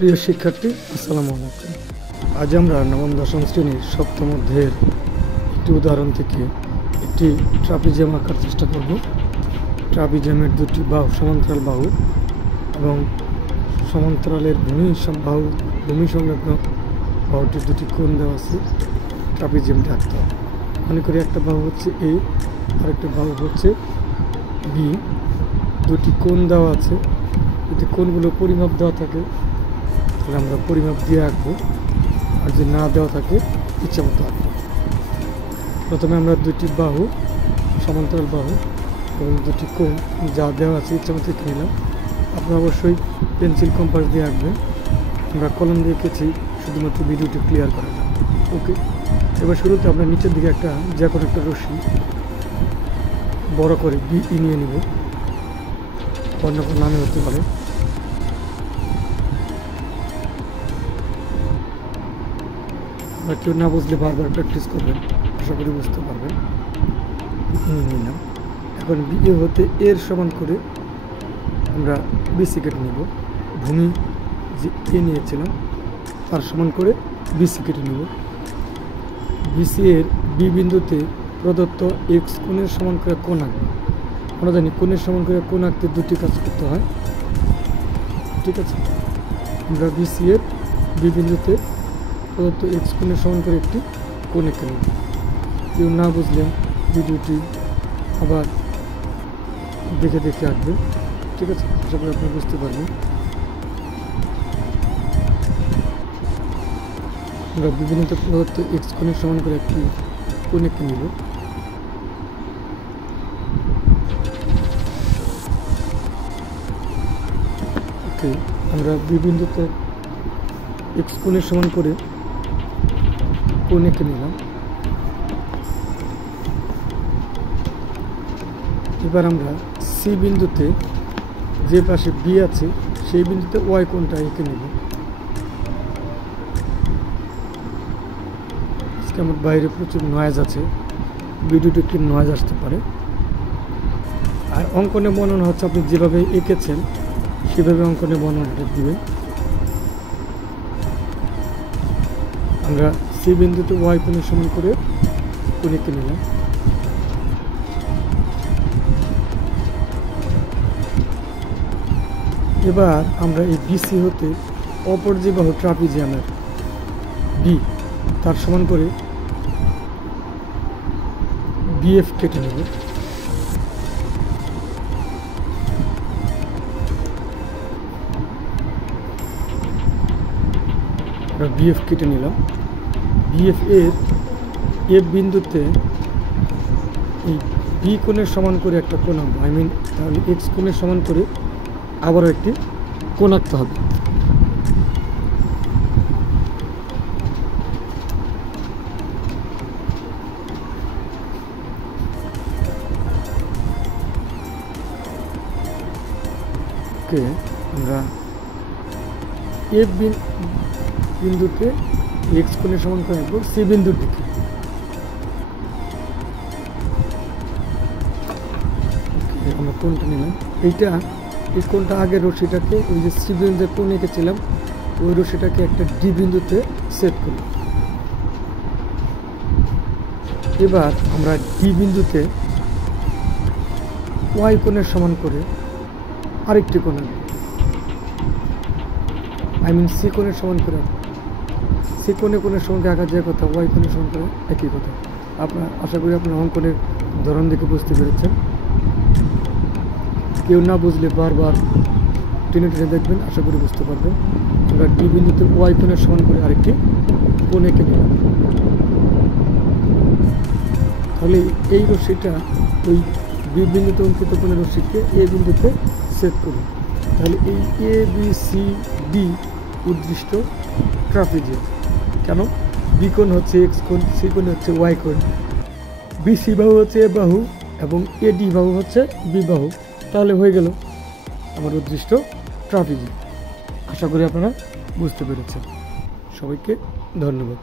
প্রিয় শিক্ষার্থী, আসসালামু আলাইকুম। আজ আমরা নবম দশম শ্রেণীর সপ্তম অধ্যায়ের একটি উদাহরণ থেকে একটি ট্রাপিজিয়াম আঁকার চেষ্টা করব। ট্রাপিজিয়ামের দুটি বাহু সমান্তরাল বাহু এবং সমান্তরালের ভূমি সংলগ্ন বাহুটির দুটি কোণ দেওয়া আছে। ট্রাপিজিয়ামটি আঁকতে হবে। মনে করি একটা বাহু হচ্ছে এ আর একটা বাহু হচ্ছে বি। দুটি কোণ দেওয়া আছে। যদি কোণগুলো পরিমাপ দেওয়া থাকে তাহলে আমরা পরিমাপ দিয়ে আঁকবো, আর যদি না দেওয়া থাকে ইচ্ছা মতো আঁকবো। প্রথমে আমরা দুটি বাহু সমান্তরাল বাহু এবং দুটি কোণ যা দেওয়া আছে ইচ্ছা মতো এঁকে নিলাম। আপনারা অবশ্যই পেন্সিল কম্পাস দিয়ে আঁকবেন। আমরা কলম দিয়ে এঁকেছি শুধুমাত্র ভিডিওটি ক্লিয়ার করার জন্য। ওকে, এবার শুরুতে আমরা নিচের দিকে যে কোনো একটা রশ্মি বড় করে বি নিয়ে নিব। অন্য কোনো নামে হতে পারে। বা কেউ না বুঝলে বারবার প্র্যাকটিস করবেন, আশা করি বুঝতে পারবেন। নিলাম। এখন বিএ হতে এর সমান করে আমরা বিসি কেটে নেব। ভূমি যে এ নিয়েছিলাম তার সমান করে বিসি কেটে নেব। বিসি এর বি বিন্দুতে প্রদত্ত এক্স কোণের সমান করে কোণ আঁকবো। আমরা জানি কোণের সমান করে কোণ আঁকতে দুটি কাজ করতে হয়, ঠিক আছে। আমরা বিসি এর বি বিন্দুতে প্রদত্ত এক্স কোণের সমান করে একটি কোণ এঁকে নেব। কেউ না বুঝলে ভিডিওটি আবার দেখে দেখে আঁকবেন, ঠিক আছে। আশা করি আপনি বুঝতে পারবেন। আমরা বিভিন্ন প্রদত্ত এক্স কোণের সমান করে একটি কোণ এঁকে নেব। ওকে, আমরা বিবিন্দুতে এক্স কোণের সমান করে কোণ এঁকে নিলাম। এবার আমরা সি বিন্দুতে যে পাশে বি আছে সেই বিন্দুতে ওয়াই কোণটা এঁকে নেব। আজকে আমার বাইরে প্রচুর নয়েজ আছে, ভিডিওটি একটু নয়েজ আসতে পারে। আর অঙ্কনে বর্ণনা হচ্ছে আপনি যেভাবে এঁকেছেন সেভাবে অঙ্কনে বর্ণনাটা দিবেন। আমরা সি বিন্দুতে ওয়াই কোণের সমান করে কোণ এঁকে নিলাম। এবার আমরা এই বিসি হতে অপর যে বাহু ট্রাপিজিয়ামের বি তার সমান করে বিএফ কেটে নেব। আমরা বিএফ কেটে নিলাম। বিএফ এর এফ বিন্দুতে এই বি কোণের সমান করে একটা কোণ আঁকবো। তাহলে এক্স কোণের সমান করে আবারও একটি কোণ আঁকতে হবে। ওকে, আমরা এফ বিন্দুতে এক্স কোণের সমান করে আঁকবো সি বিন্দুর দিকে। আমরা কোণটা নিলাম। এই কোণটা আগের রশ্মিটাকে ওই যে সি বিন্দুতে কোণ এঁকেছিলাম ওই রশ্মিটাকে একটা ডি বিন্দুতে সেট করলাম। এবার আমরা ডি বিন্দুতে ওয়াই কোণের সমান করে আরেকটি কোণ আঁকবো। সি কোণের সমান করে সি কোণের সমান আঁকা যে কথা ওয়াই কোণের সমান করে একই কথা। আশা করি আপনার অঙ্কনের ধরন দেখে বুঝতে পেরেছেন। কেউ না বুঝলে বারবার টেনে দেখবেন, আশা করি বুঝতে পারবেন। আমরা ডি বিন্দুতে ওয়াই কোণের সমান করে আরেকটি কোণ এঁকে নিলাম। তাহলে এই রশ্মিটা ওই বি বিন্দুতে অঙ্কিত কোণের রশ্মিকে এ বিন্দুতে সেট করুন। তাহলে এই A B C D উদ্দৃষ্ট trapezium. কেন? বি কোণ হচ্ছে এক্স কোণ, সি কোণ হচ্ছে ওয়াই কোণ, বিসি বাহু হচ্ছে এ বাহু এবং এডি বাহু হচ্ছে বি বাহু। তাহলে হয়ে গেল আমার উদ্দৃষ্ট ট্রাপিজিয়াম। আশা করি আপনারা বুঝতে পেরেছেন। সবাইকে ধন্যবাদ।